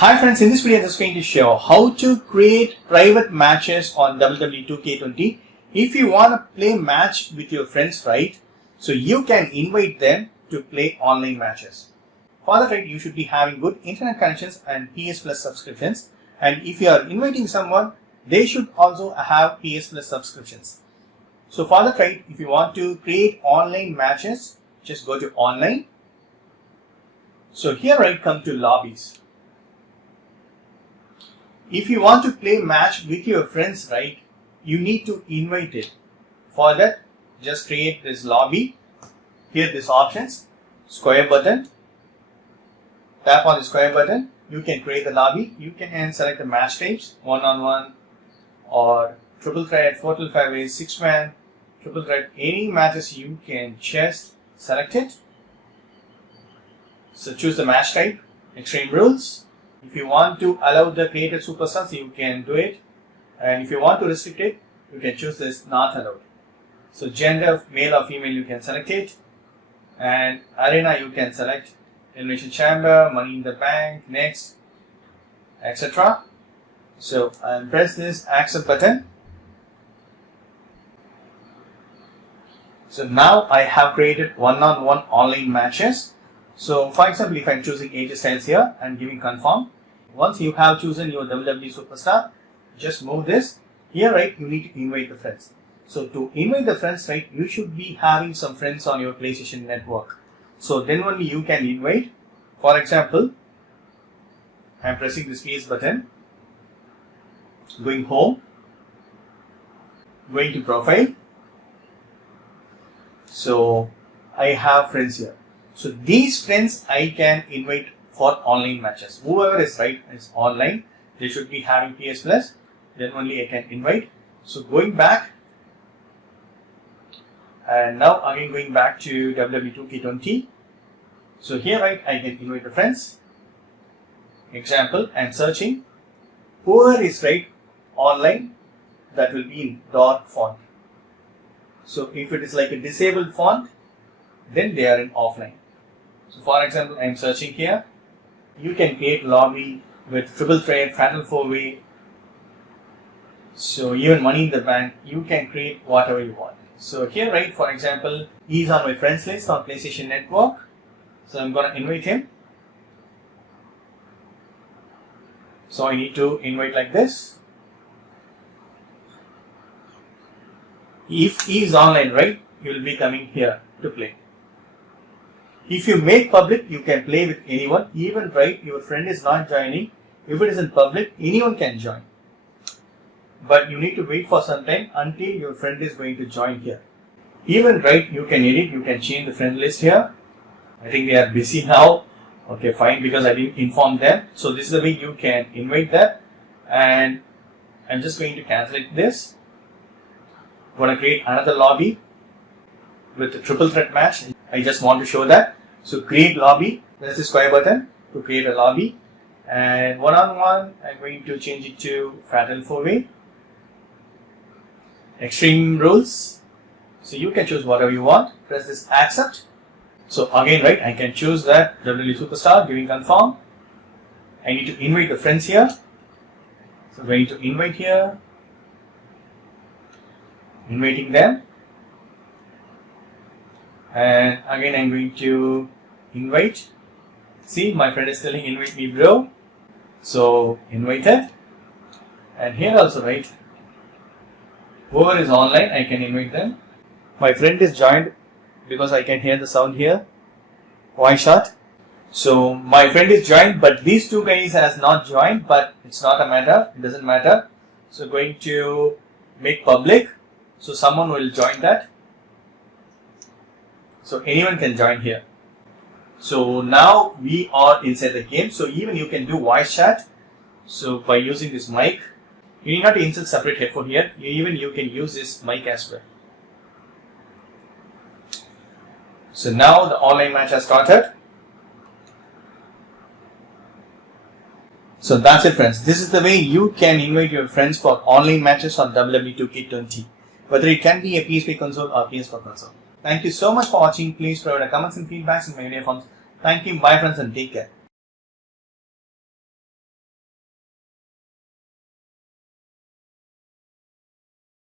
Hi friends, in this video I'm just going to show how to create private matches on WWE 2K20. If you want to play match with your friends, right, so you can invite them to play online matches. For that, right, you should be having good internet connections and PS Plus subscriptions. And if you are inviting someone, they should also have PS Plus subscriptions. So for that, right, if you want to create online matches, just go to online. So here, right, come to lobbies. If you want to play match with your friends, right, you need to invite it. For that, just create this lobby. Here, this options, square button. Tap on the square button. You can create the lobby. You can select the match types, one-on-one or triple threat, 4-5 ways, 6-man, triple threat. Any matches you can just select it. So choose the match type, extreme rules. If you want to allow the created superstars, you can do it. And if you want to restrict it, you can choose this not allowed. So gender, male or female, you can select it. And arena, you can select elimination chamber, money in the bank, next, etc. So I'll press this accept button. So now I have created one-on-one online matches. So for example, if I'm choosing AJ Styles here and giving confirm, once you have chosen your WWE superstar, just move this. Here, right, you need to invite the friends. So to invite the friends, right, you should be having some friends on your PlayStation network. So then only you can invite. For example, I'm pressing this PS button, going home, going to profile. So I have friends here. So these friends I can invite for online matches. Whoever is right is online, they should be having PS Plus. Then only I can invite. So going back, and now again going back to WWE 2K20. So here, right, I can invite the friends. Example, I'm searching. Whoever is right online, that will be in dark font. So if it is like a disabled font, then they are in offline. So for example, I'm searching here. You can create lobby with triple threat, fatal 4-way. So even money in the bank, you can create whatever you want. So here, right, for example, he's on my friends list on PlayStation Network. So I'm going to invite him. So I need to invite like this. If he is online, right, he will be coming here to play. If you make public, you can play with anyone. Even, right, your friend is not joining. If it is in public, anyone can join. But you need to wait for some time until your friend is going to join here. Even, right, you can edit, you can change the friend list here. I think they are busy now. Okay, fine, because I didn't inform them. So this is the way you can invite that. And I'm just going to cancel this. I'm going to create another lobby with a triple threat match. I just want to show that. So create lobby, press the square button to create a lobby. And one-on-one, I'm going to change it to fatal 4-way. Extreme rules. So you can choose whatever you want. Press this accept. So again, right, I can choose that WWE superstar, giving confirm. I need to invite the friends here. So I'm going to invite here. Inviting them. And again, I'm going to invite. See, my friend is telling invite me, bro. So invited. And here also, right, whoever is online, I can invite them. My friend is joined because I can hear the sound here. Why shot? So my friend is joined, but these two guys has not joined, but it's not a matter. It doesn't matter. So going to make public. So someone will join that. So anyone can join here. So now we are inside the game. So even you can do voice chat. So by using this mic, you need not to insert separate headphone here. Even you can use this mic as well. So now the online match has started. So that's it, friends. This is the way you can invite your friends for online matches on WWE 2K20. Whether it can be a PSP console or PS4 console. Thank you so much for watching. Please provide comments and feedbacks in my video forms. Thank you. Bye friends and take care.